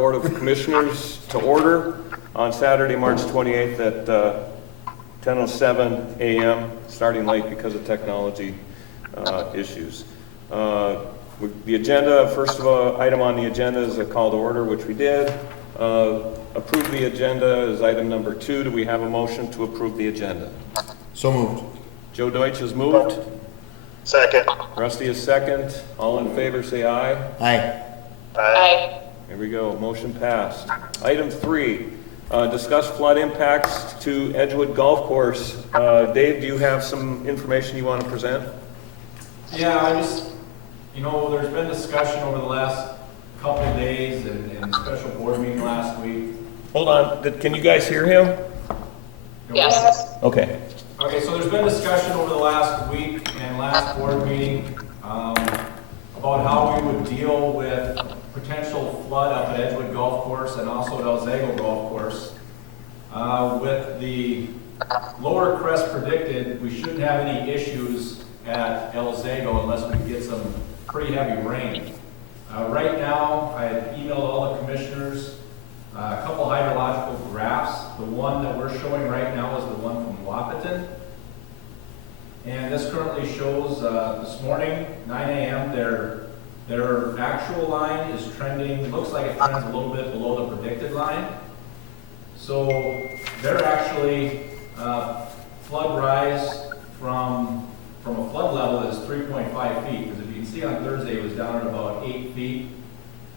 Board of Commissioners to order on Saturday, March 28th at 10:07 a.m., starting late because of technology issues. The agenda, first of all, item on the agenda is a call to order, which we did. Approve the agenda is item number 2. Do we have a motion to approve the agenda? So moved. Joe Deutsch has moved. Second. Rusty is second. All in favor say aye. Aye. Aye. There we go. Motion passed. Item 3, discuss flood impacts to Edgewood Golf Course. Dave, do you have some information you want to present? Yeah, I just, there's been discussion over the last couple of days and special board meeting last week. Hold on. Can you guys hear him? Yes. Okay. Okay, so there's been discussion over the last week and last board meeting about how we would deal with potential flood up at Edgewood Golf Course and also at Elzago Golf Course. With the lower crest predicted, we shouldn't have any issues at Elzago unless we get some pretty heavy rain. Right now, I had emailed all the commissioners a couple hydrological graphs. The one that we're showing right now is the one from Wahpeton. And this currently shows this morning, 9 a.m., their actual line is trending, looks like it trends a little bit below the predicted line. So they're actually flood rise from a flood level that is 3.5 feet. Because if you can see on Thursday, it was down at about 8 feet.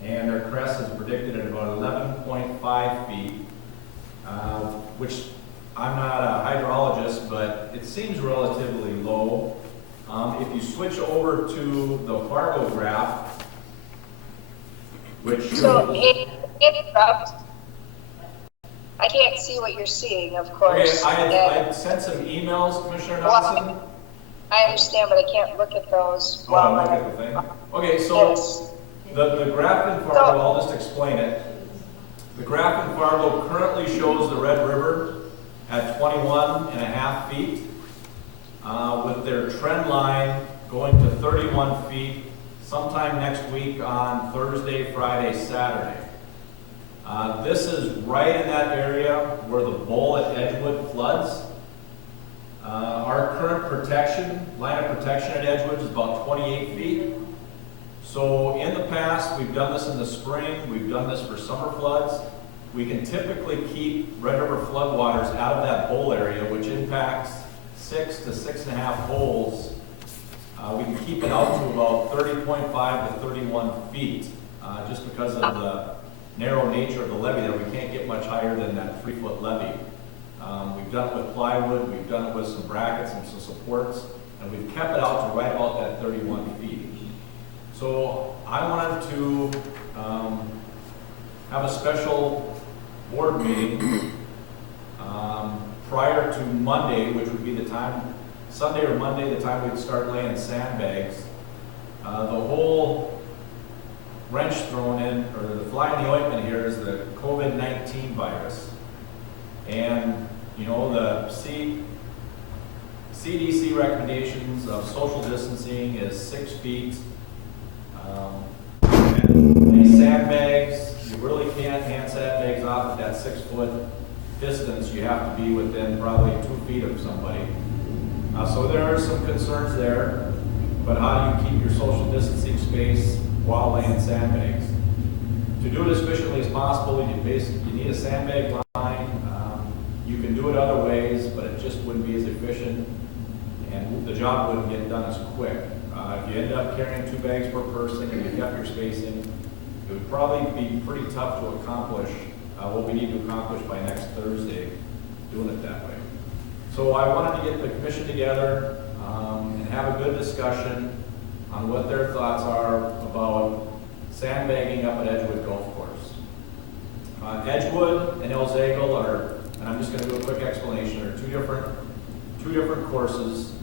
And their crest is predicted at about 11.5 feet, which I'm not a hydrologist, but it seems relatively low. If you switch over to the Fargo graph, which So, interrupt. I can't see what you're seeing, of course. okay, I had sent some emails, Commissioner Nelson. I understand, but I can't look at those. Oh, I'm looking at the thing. Okay, so Yes. the graph in Fargo, I'll just explain it. The graph in Fargo currently shows the Red River at 21.5 feet, with their trend line going to 31 feet sometime next week on Thursday, Friday, Saturday. This is right in that area where the bowl at Edgewood floods. Our current line of protection at Edgewood is about 28 feet. So in the past, we've done this in the spring, we've done this for summer floods. We can typically keep Red River floodwaters out of that bowl area, which impacts 6 to 6.5 holes. We can keep it out to about 30.5 to 31 feet, just because of the narrow nature of the levee there. We can't get much higher than that 3-foot levee. We've done it with plywood, we've done it with some brackets and some supports, and we've kept it out to right about that 31 feet. So I wanted to have a special board meeting prior to Monday, which would be the time, Sunday or Monday, the time we'd start laying sandbags. The whole wrench thrown in, or the fly in the ointment here, is the COVID-19 virus. And, the CDC recommendations of social distancing is 6 feet. And these sandbags, you really can't hand sandbags off at that 6-foot distance. You have to be within probably 2 feet of somebody. So there are some concerns there, but how do you keep your social distancing space while laying sandbags? To do it as efficiently as possible, you need a sandbag line. You can do it other ways, but it just wouldn't be as efficient, and the job wouldn't get done as quick. If you end up carrying 2 bags per person and you've got your spacing, it would probably be pretty tough to accomplish what we need to accomplish by next Thursday, doing it that way. So I wanted to get the commission together and have a good discussion on what their thoughts are about sandbagging up at Edgewood Golf Course. Edgewood and Elzago are, and I'm just going to do a quick explanation, are two different courses.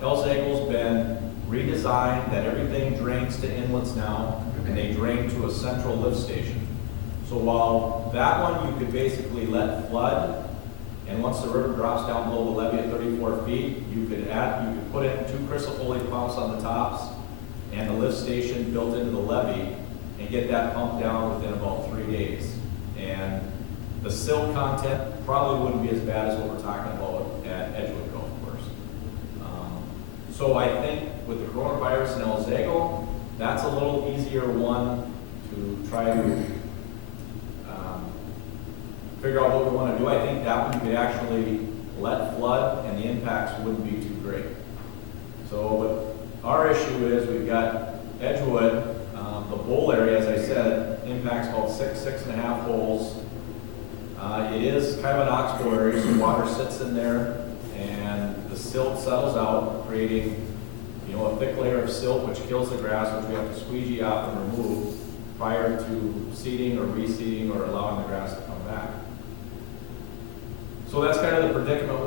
Elzago's been redesigned that everything drains to inlets now, and they drain to a central lift station. So while that one you could basically let flood, and once the river drops down below the levee at 34 feet, you could put in 2 chrysopholy pumps on the tops and the lift station built into the levee and get that pumped down within about 3 days. silt content probably wouldn't be as bad as what we're talking about at Edgewood Golf Course. So I think with the coronavirus in El Zago, that's a little easier one to try to figure out what we want to do. I think that one you could actually let flood and the impacts wouldn't be too great. So but our issue is we've got Edgewood, the bowl area, as I said, impacts about 6.5 holes. It is kind of an oxbow area, so water sits in there and the silt settles out, creating a thick layer of silt which kills the grass, which we have to squeegee off and remove prior to seeding or reseeding or allowing the grass to come back. So that's kind of the predicament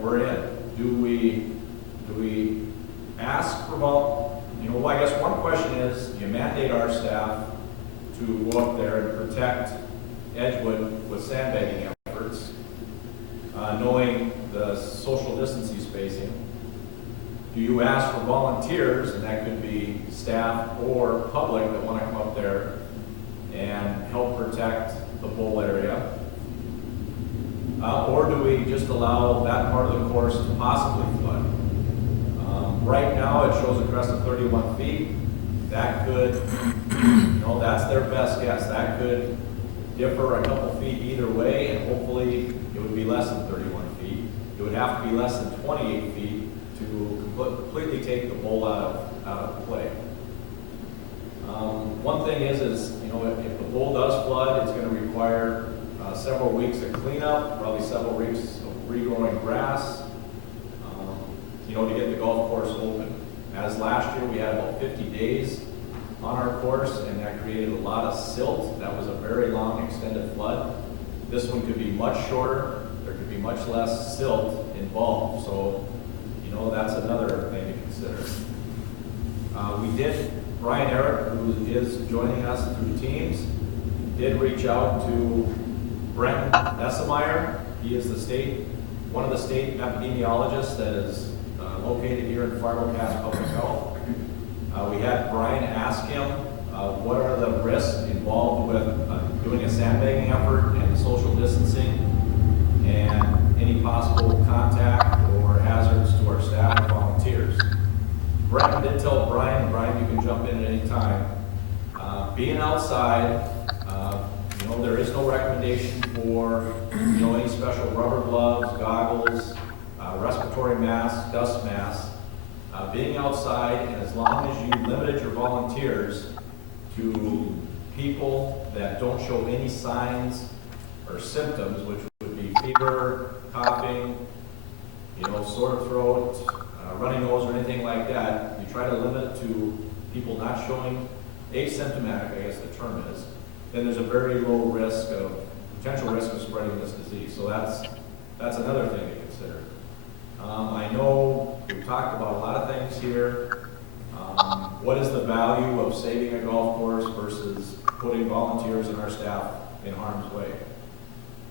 we're in. Do we ask for well, I guess one question is, do you mandate our staff to go up there and protect Edgewood with sandbagging efforts, knowing the social distancing spacing? Do you ask for volunteers, and that could be staff or public that want to come up there and help protect the bowl area? Or do we just allow that part of the course to possibly flood? Right now, it shows a crest of 31 feet. That could, that's their best guess. That could differ a couple feet either way, and hopefully it would be less than 31 feet. It would have to be less than 28 feet to completely take the bowl out of play. One thing is if the bowl does flood, it's going to require several weeks of cleanup, probably several weeks of regrowing grass, to get the golf course open. As last year, we had about 50 days on our course, and that created a lot of silt. That was a very long, extended flood. This one could be much shorter. There could be much less silt involved. So, that's another thing to consider. Brian Eric, who is joining us through Teams, did reach out to Brent Nessemeyer. He is one of the state epidemiologists that is located here in Fargo Public Health. We had Brian ask him what are the risks involved with doing a sandbagging effort and social distancing and any possible contact or hazards to our staff and volunteers. Brent did tell Brian, you can jump in at any time, being outside, there is no recommendation for, any special rubber gloves, goggles, respiratory masks, dust masks. Being outside, and as long as you limited your volunteers to people that don't show any signs or symptoms, which would be fever, coughing, sore throat, runny nose, or anything like that, you try to limit it to people not showing asymptomatic, I guess the term is, then there's a very low potential risk of spreading this disease. So that's another thing to consider. I know we've talked about a lot of things here. What is the value of saving a golf course versus putting volunteers and our staff in harm's way?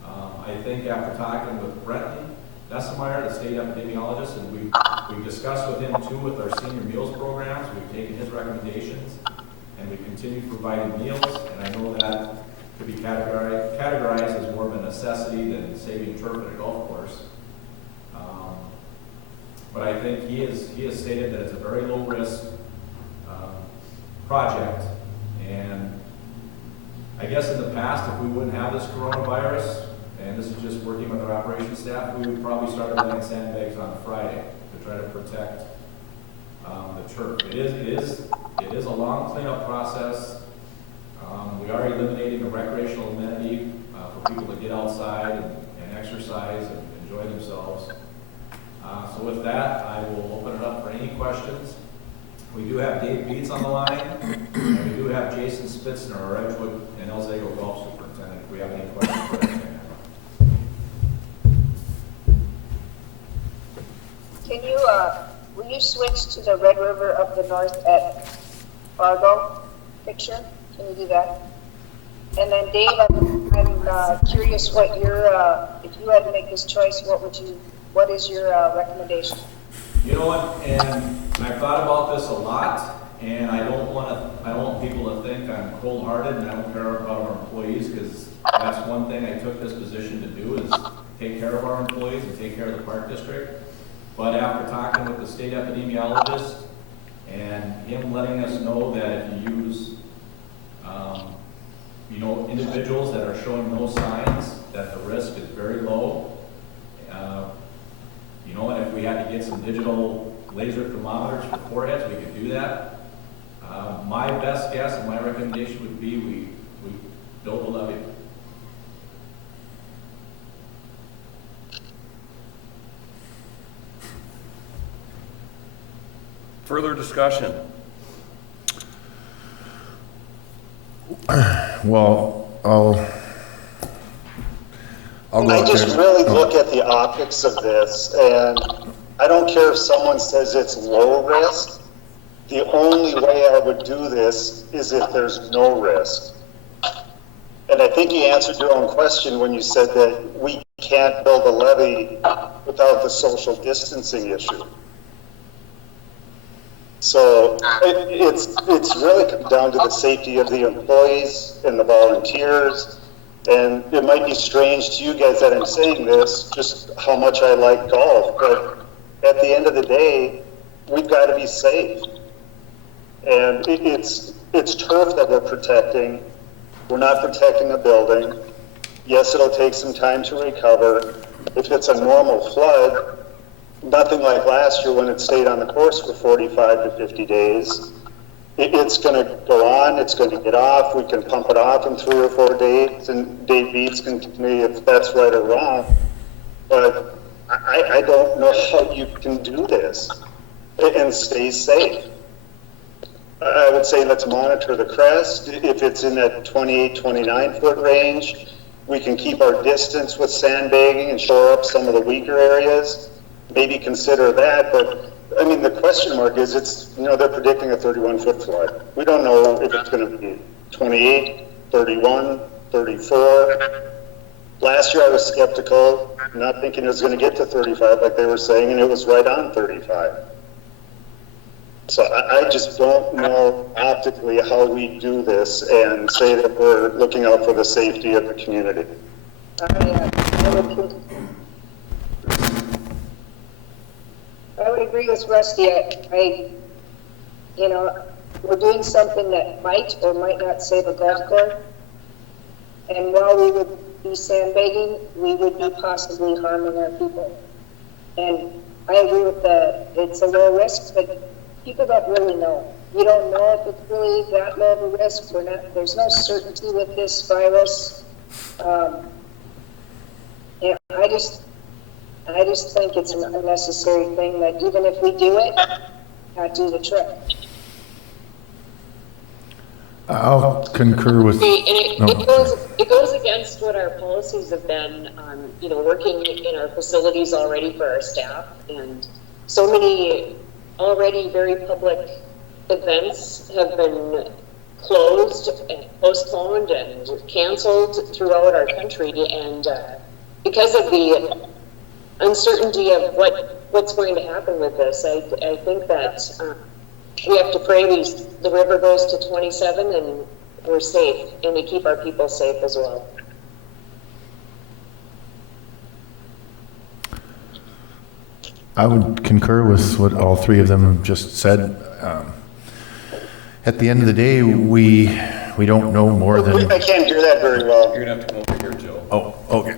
I think after talking with Brenton Nessemeyer, the state epidemiologist, and we've discussed with him too with our senior meals programs, we've taken his recommendations and we continue providing meals, and I know that could be categorized as more of a necessity than saving turf at a golf course. But I think he has stated that it's a very low risk project, and I guess in the past, if we wouldn't have this coronavirus, and this is just working with our operations staff, we would probably start laying sandbags on Friday to try to protect the turf. It is a long cleanup process. We are eliminating a recreational amenity for people to get outside and exercise and enjoy themselves. So with that, I will open it up for any questions. We do have Dave Beats on the line, and we do have Jason Spitzner, our Edgewood and El Zago Golf Superintendent, if we have any questions for him. Can you, will you switch to the Red River of the North at Fargo picture? Can you do that? And then Dave, I'm curious what your, if you had to make this choice, what is your recommendation? You know what, and I've thought about this a lot, and I don't want people to think I'm cold-hearted and I don't care about our employees, because That's one thing I took this position to do, is take care of our employees and take care of the park district. But after talking with the state epidemiologist and him letting us know that if you use, individuals that are showing no signs, that the risk is very low. And if we had to get some digital laser thermometers for foreheads, we could do that. My best guess and my recommendation would be we build a levee. Further discussion? Well, I'll go I out just there. really look at the optics of this, and I don't care if someone says it's low risk. The only way I would do this is if there's no risk. And I think you answered your own question when you said that we can't build a levee without the social distancing issue. So it's really come down to the safety of the employees and the volunteers. And it might be strange to you guys that I'm saying this, just how much I like golf, but at the end of the day, we've got to be safe. And it's turf that we're protecting. We're not protecting a building. Yes, it'll take some time to recover. If it's a normal flood, nothing like last year when it stayed on the course for 45 to 50 days. It's going to go on, it's going to get off, we can pump it off in 3 or 4 days, and Dave Beats can tell me if that's right or wrong. But I don't know how you can do this and stay safe. I would say let's monitor the crest. If it's in that 28, 29 foot range, we can keep our distance with sandbagging and shore up some of the weaker areas. Maybe consider that, but I mean, the question mark is they're predicting a 31 foot flood. We don't know if it's going to be 28, 31, 34. Last year I was skeptical, not thinking it was going to get to 35 like they were saying, and it was right on 35. So I just don't know optically how we do this and say that we're looking out for the safety of the community. I would agree with Rusty. We're doing something that might or might not save a golf course. And while we would be sandbagging, we would be possibly harming our people. And I agree with it's a low risk, but people don't really know. We don't know if it's really that low of a risk or not. There's no certainty with this virus. And I just think it's an unnecessary thing that even if we do it, not do the trick. I'll concur with. It goes against what our policies have been on, working in our facilities already for our staff, and so many already very public events have been closed and postponed and canceled throughout our country, and because of the uncertainty of what's going to happen with this, I think that we have to pray the river goes to 27 and we're safe, and we keep our people safe as well. I would concur with what all three of them just said. At the end of the day, we don't know more than. I can't hear that very well. You're going to have to come over here, Joe. Oh, okay.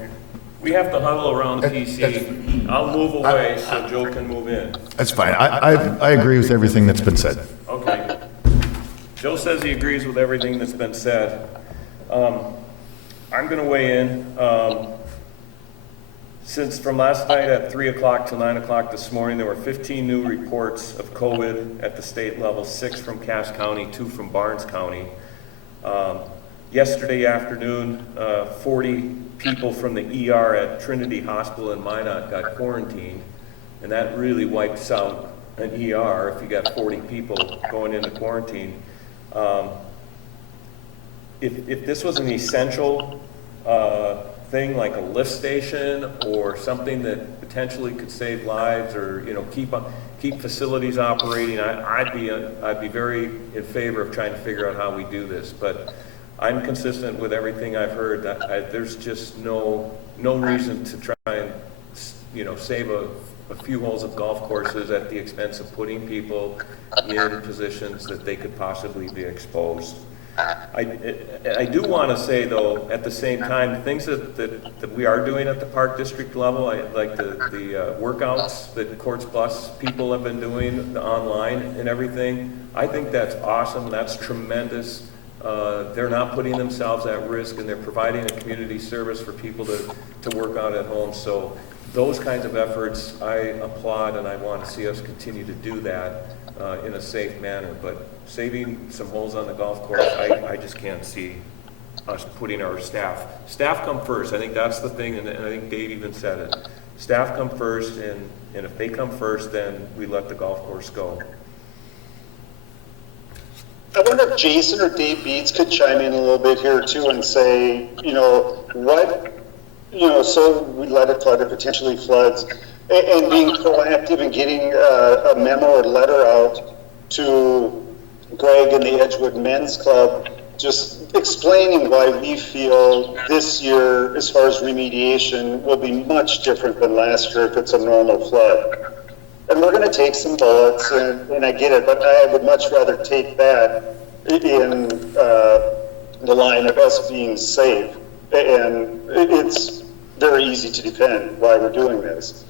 We have to huddle around the PC. I'll move away so Joe can move in. That's fine. I agree with everything that's been said. Okay. Joe says he agrees with everything that's been said. I'm going to weigh in. Since from last night at 3 o'clock till 9 o'clock this morning, there were 15 new reports of COVID at the state level, 6 from Cass County, 2 from Barnes County. Yesterday afternoon, 40 people from the ER at Trinity Hospital in Minot got quarantined, and that really wipes out an ER if you got 40 people going into quarantine. If this was an essential thing like a lift station or something that potentially could save lives or keep facilities operating, I'd be very in favor of trying to figure out how we do this. But I'm consistent with everything I've heard, that there's just no reason to try and, save a few holes of golf courses at the expense of putting people in positions that they could possibly be exposed. I do want to say, though, at the same time, things that we are doing at the Park District level, like the workouts that Courts Plus people have been doing online and everything, I think that's awesome. That's tremendous. They're not putting themselves at risk, and they're providing a community service for people to work out at home. So those kinds of efforts I applaud, and I want to see us continue to do that in a safe manner. But saving some holes on the golf course, I just can't see us putting our staff come first. I think that's the thing, and I think Dave even said it. Staff come first, and if they come first, then we let the golf course go. I wonder if Jason or Dave Beats could chime in a little bit here too and say, so we let it flood, it potentially floods, and being proactive and getting a memo or letter out to Greg and the Edgewood Men's Club, just explaining why we feel this year, as far as remediation, will be much different than last year if it's a normal flood. And we're going to take some bullets, and I get it, but I would much rather take that in the line of us being safe. And it's very easy to defend why we're doing this.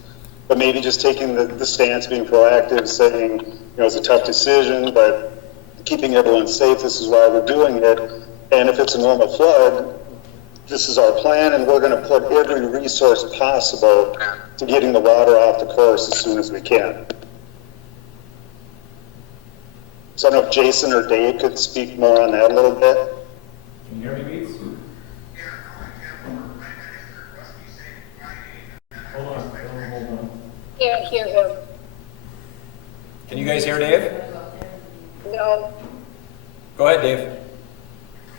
But maybe just taking the stance, being proactive, saying, it's a tough decision, but keeping everyone safe, this is why we're doing it. And if it's a normal flood, this is our plan, and we're going to put every resource possible to getting the water off the course as soon as we can. So I don't know if Jason or Dave could speak more on that a little bit. Can you hear me, Beats? Hold on. Can't hear him. Can you guys hear Dave? No. Go ahead, Dave.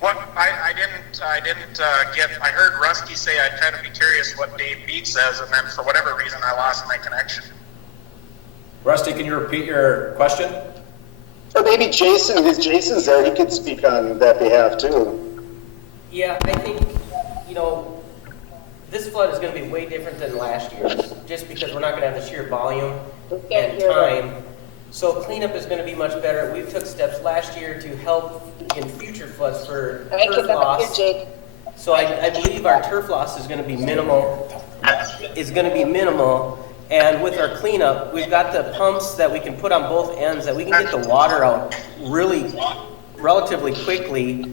What I didn't get. I heard Rusty say I'd kind of be curious what Dave Beats says, and then for whatever reason I lost my connection. Rusty, can you repeat your question? Or maybe Jason, if Jason's there, he could speak on that behalf too. Yeah, I think, this flood is going to be way different than last year's, just because we're not going to have the sheer volume and time. So cleanup is going to be much better. We took steps last year to help in future floods for turf loss. So I believe our turf loss is going to be minimal. And with our cleanup, we've got the pumps that we can put on both ends that we can get the water out relatively quickly.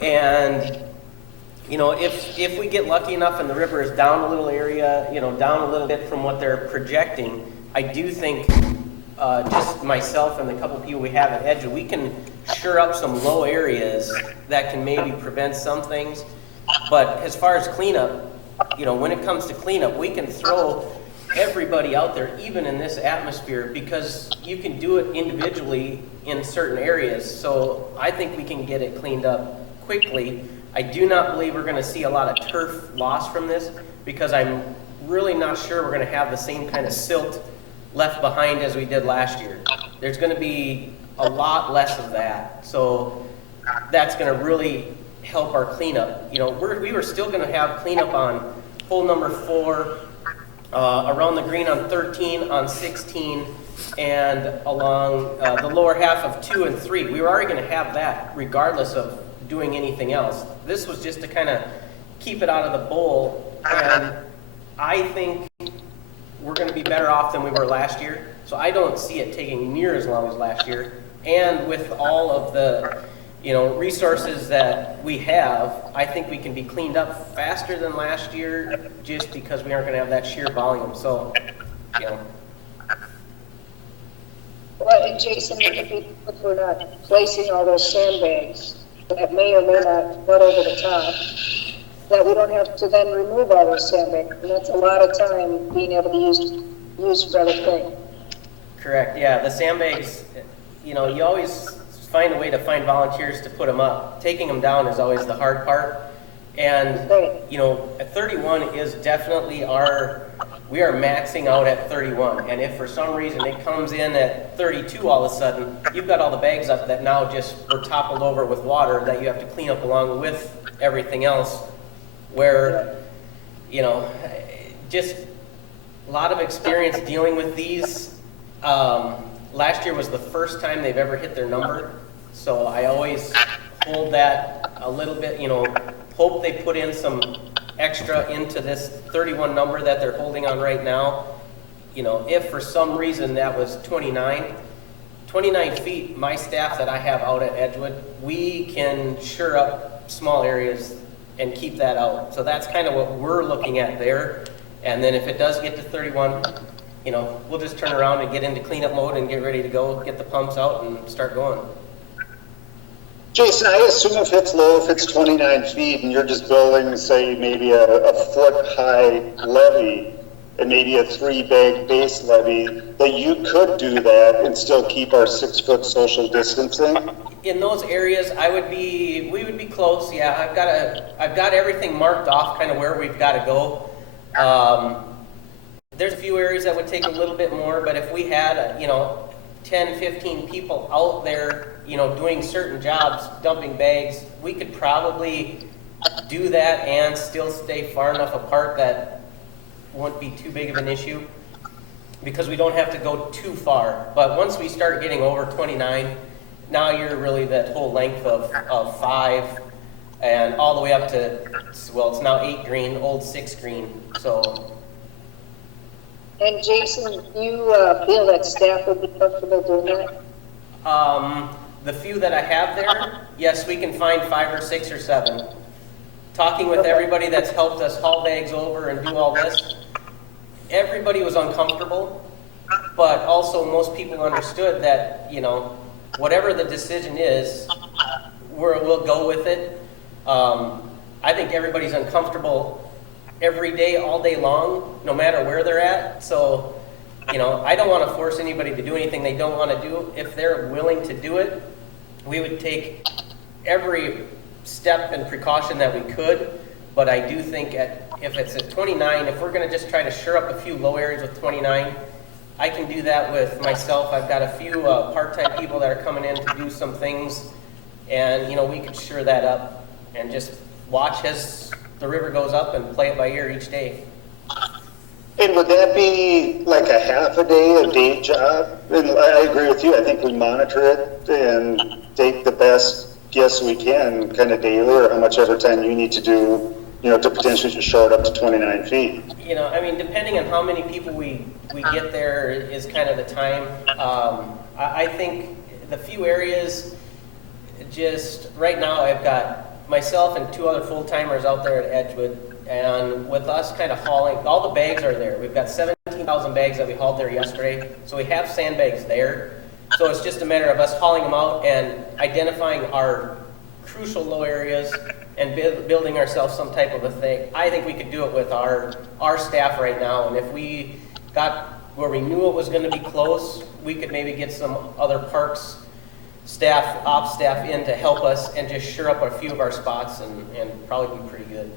And if we get lucky enough and the river is down a little area, down a little bit from what they're projecting, I do think just myself and the couple people we have at Edgewood, we can sure up some low areas that can maybe prevent some things. But as far as cleanup, when it comes to cleanup, we can throw everybody out there, even in this atmosphere, because you can do it individually in certain areas. So I think we can get it cleaned up quickly. I do not believe we're going to see a lot of turf loss from this, because I'm really not sure we're going to have the same kind of silt left behind as we did last year. There's going to be a lot less of that. So that's going to really help our cleanup. We were still going to have cleanup on hole number 4, around the green on 13, on 16, and along the lower half of 2 and 3. We were already going to have that regardless of doing anything else. This was just to kind of keep it out of the bowl, and I think we're going to be better off than we were last year. So I don't see it taking near as long as last year. And with all of the resources that we have, I think we can be cleaned up faster than last year, just because we aren't going to have that sheer volume. So, Well, and Jason, if we're not placing all those sandbags that may or may not flood over the top, that we don't have to then remove all those sandbags. And that's a lot of time being able to use for other things. correct, yeah, the sandbags, you always find a way to find volunteers to put them up. Taking them down is always the hard part. And, 31 is definitely our we are maxing out at 31. And if for some reason it comes in at 32 all of a sudden, you've got all the bags up that now just were toppled over with water that you have to clean up along with everything else, where, you know, just a lot of experience dealing with these. Last year was the first time they've ever hit their number, so I always hold that a little bit, you know, hope they put in some extra into this 31 number that they're holding on right now. You know, if for some reason that was 29 feet, my staff that I have out at Edgewood, we can sure up small areas and keep that out. So that's kind of what we're looking at there. And then if it does get to 31, you know, we'll just turn around and get into cleanup mode and get ready to go, get the pumps out and start going. Jason, I assume if it's low, if it's 29 feet and you're just building, say, maybe a foot-high levee and maybe a 3-bag base levee, that you could do that and still keep our 6-foot social distancing? In those areas, we would be close. Yeah, I've got everything marked off, kind of where we've got to go. There's a few areas that would take a little bit more, but if we had, 10, 15 people out there, doing certain jobs, dumping bags, we could probably do that and still stay far enough apart that won't be too big of an issue, because we don't have to go too far. But once we start getting over 29, now you're really that whole length of 5 and all the way up to, well, it's now 8 green, old 6 green, so. And Jason, you feel that staff would be comfortable doing that? The few that I have there, yes, we can find 5 or 6 or 7. Talking with everybody that's helped us haul bags over and do all this, everybody was uncomfortable, but also most people understood that, whatever the decision is, we'll go with it. I think everybody's uncomfortable every day, all day long, no matter where they're at. So, I don't want to force anybody to do anything they don't want to do. If they're willing to do it, we would take every step and precaution that we could. But I do think if it's at 29, if we're going to just try to shore up a few low areas with 29, I can do that with myself. I've got a few part-time people that are coming in to do some things, and we could shore that up and just watch as the river goes up and play it by ear each day. And would that be like a half a day job? And I agree with you. I think we monitor it and take the best guess we can kind of daily, or how much overtime you need to do, to potentially just shore it up to 29 feet. Depending on how many people we get there is kind of the time. I think the few areas, just right now I've got myself and 2 other full-timers out there at Edgewood, and with us kind of hauling, all the bags are there. We've got 17,000 bags that we hauled there yesterday, so we have sandbags there. So it's just a matter of us hauling them out and identifying our crucial low areas and building ourselves some type of a thing. I think we could do it with our staff right now, and if we got where we knew it was going to be close, we could maybe get some other parks staff, ops staff in to help us and just shore up a few of our spots and probably be pretty good.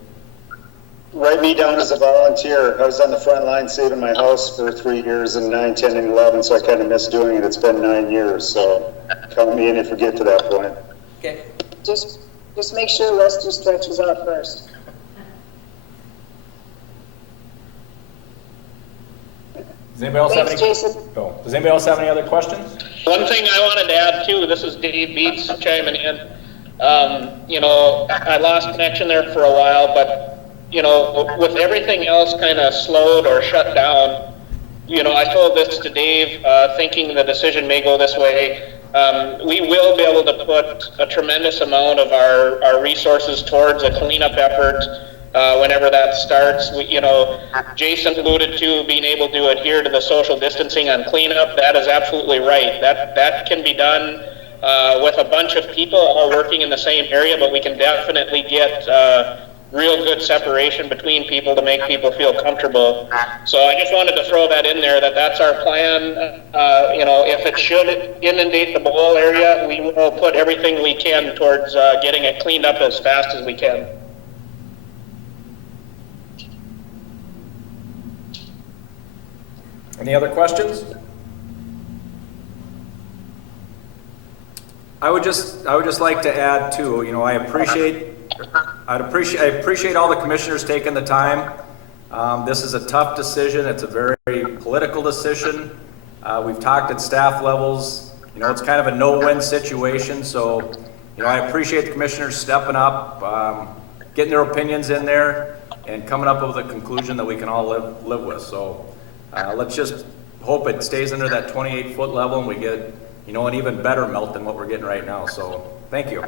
Write me down as a volunteer. I was on the front line saving my house for 3 years, and 9, 10, and 11, so I kind of missed doing it. It's been 9 years, so count me in if we get to that point. Okay. Just make sure Lester stretches out first. Does anybody else have Thanks, any? Jason. Oh, does anybody else have any other questions? One thing I wanted to add too, this is Dave Beats chiming in. I lost connection there for a while, but with everything else kind of slowed or shut down, I told this to Dave, thinking the decision may go this way. We will be able to put a tremendous amount of our resources towards a cleanup effort whenever that starts. Jason alluded to being able to adhere to the social distancing on cleanup. That is absolutely right. That can be done with a bunch of people all working in the same area, but we can definitely get real good separation between people to make people feel comfortable. So I just wanted to throw that in there, that's our plan. If it should inundate the bowl area, we will put everything we can towards getting it cleaned up as fast as we can. Any other questions? I would just like to add too, you know, I appreciate all the commissioners taking the time. This is a tough decision. It's a very political decision. We've talked at staff levels. You know, it's kind of a no-win situation. So, you know, I appreciate the commissioners stepping up, getting their opinions in there, and coming up with a conclusion that we can all live with. So, let's just hope it stays under that 28-foot level and we get, you know, an even better melt than what we're getting right now. So, thank you.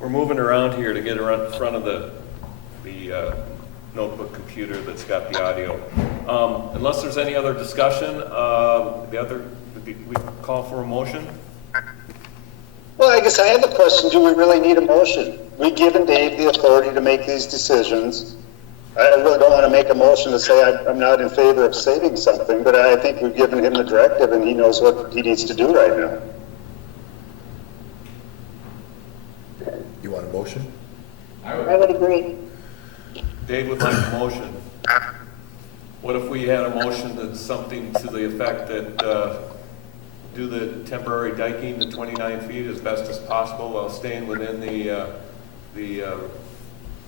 We're moving around here to get around in front of the notebook computer that's got the audio. Unless there's any other discussion, we call for a motion. Well, I guess I have a question. Do we really need a motion? We've given Dave the authority to make these decisions. I really don't want to make a motion to say I'm not in favor of saving something, but I think we've given him the directive and he knows what he needs to do right now. You want a motion? I would agree. Dave would like a motion. What if we had a motion that's something to the effect that do the temporary diking to 29 feet as best as possible while staying within the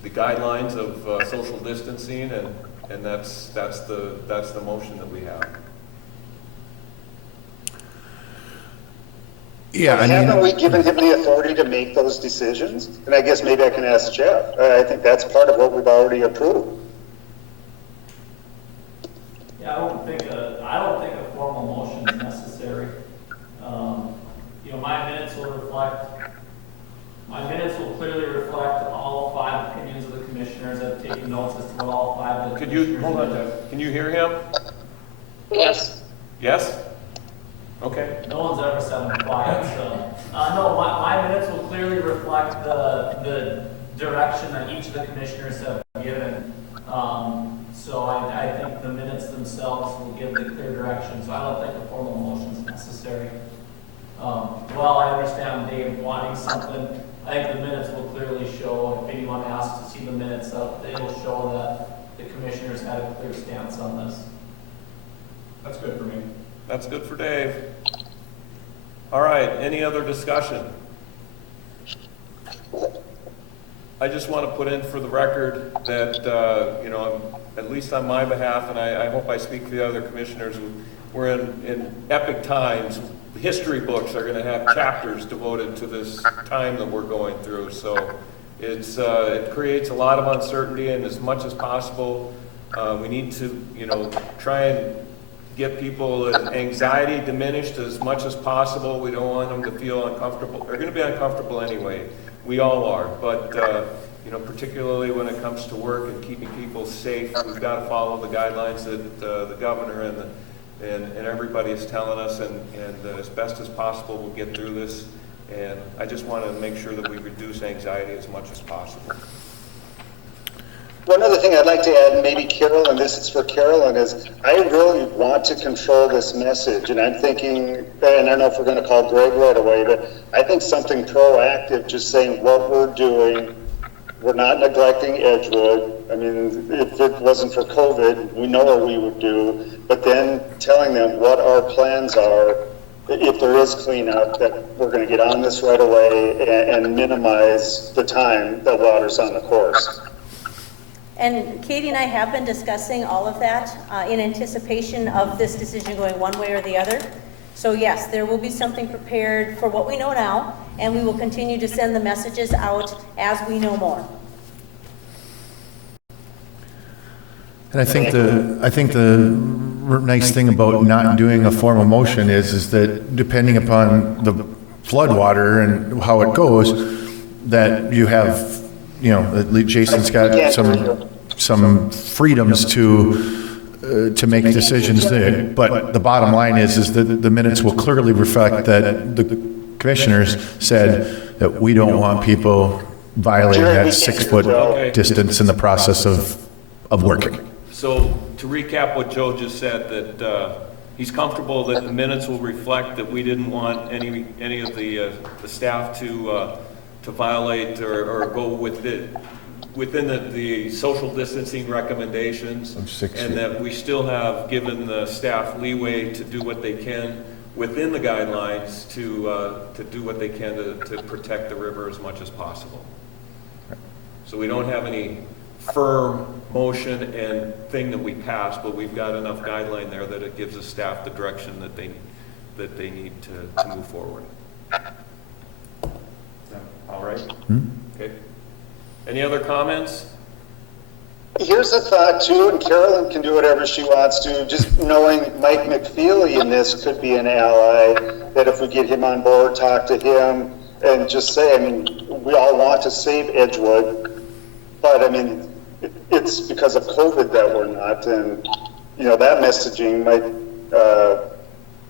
guidelines of social distancing, and that's the motion that we have. Yeah, I Haven't mean, we given him the authority to make those decisions? And I guess maybe I can ask Jeff. I think that's part of what we've already approved. Yeah, I don't think a formal motion is necessary. You know, my minutes will clearly reflect all 5 opinions of the commissioners. I've taken notes as to what all 5 of the Could commissioners. you hold on, Jeff? Can you hear him? Yes. Yes? Okay. No one's ever said I'm quiet, so. No, my minutes will clearly reflect the direction that each of the commissioners have given. So I think the minutes themselves will give the clear direction, so I don't think a formal motion is necessary. Well, I understand Dave wanting something. I think the minutes will clearly show, if anyone asks to see the minutes up, it'll show that the commissioners had a clear stance on this. That's good for me. That's good for Dave. All right, any other discussion? I just want to put in for the record that, you know, at least on my behalf, and I hope I speak for the other commissioners, we're in epic times. History books are going to have chapters devoted to this time that we're going through. So it creates a lot of uncertainty, and as much as possible, we need to, you know, try and get people anxiety diminished as much as possible. We don't want them to feel uncomfortable. They're going to be uncomfortable anyway. We all are, but you know, particularly when it comes to work and keeping people safe, we've got to follow the guidelines that the governor and everybody is telling us, and as best as possible, we'll get through this. And I just want to make sure that we reduce anxiety as much as possible. One other thing I'd like to add, maybe Carol, and this is for Carolyn, is I really want to control this message. And I'm thinking, and I don't know if we're going to call Greg right away, but I think something proactive, just saying what we're doing. We're not neglecting Edgewood. I mean, if it wasn't for COVID, we know what we would do. But then telling them what our plans are, if there is cleanup, that we're going to get on this right away and minimize the time that water's on the course. And Katie and I have been discussing all of that in anticipation of this decision going one way or the other. So yes, there will be something prepared for what we know now, and we will continue to send the messages out as we know more. and I think the nice thing about not doing a formal motion is that depending upon the flood water and how it goes, that you have, you know, Jason's got some freedoms to make decisions there. But the bottom line is that the minutes will clearly reflect that the commissioners said that we don't want people violating that 6-foot distance in the process of working. So to recap what Joe just said, that he's comfortable that the minutes will reflect that we didn't want any of the staff to violate or go with it, within the social distancing recommendations. Of 6 And feet. that we still have given the staff leeway to do what they can within the guidelines to do what they can to protect the river as much as possible. So we don't have any firm motion and thing that we pass, but we've got enough guideline there that it gives the staff the direction that they need to move forward. All right? Okay. Any other comments? Here's a thought too, and Carolyn can do whatever she wants to, just knowing Mike McFeely in this could be an ally, that if we get him on board, talk to him, and just say, I mean, we all want to save Edgewood, but I mean, it's because of COVID that we're not, and, you know, that messaging might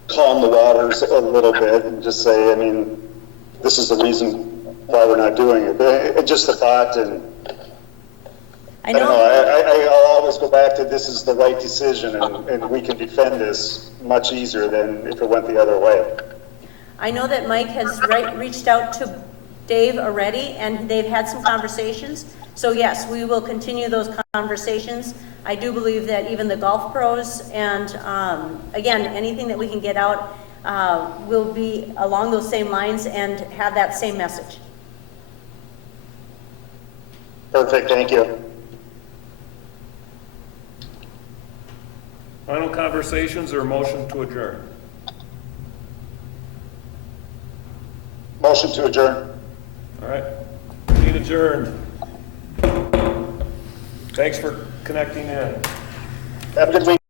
calm the waters a little bit, and just say, I mean, this is the reason why we're not doing it, but just a thought, and I don't know, I'll always go back to this is the right decision, and we can defend this much easier than if it went the other way. I know that Mike has reached out to Dave already, and they've had some conversations. So yes, we will continue those conversations. I do believe that even the golf pros and, again, anything that we can get out will be along those same lines and have that same message. Perfect, thank you. Final conversations or motion to adjourn? Motion to adjourn. All right, meeting adjourned. Thanks for connecting in. Have a good week.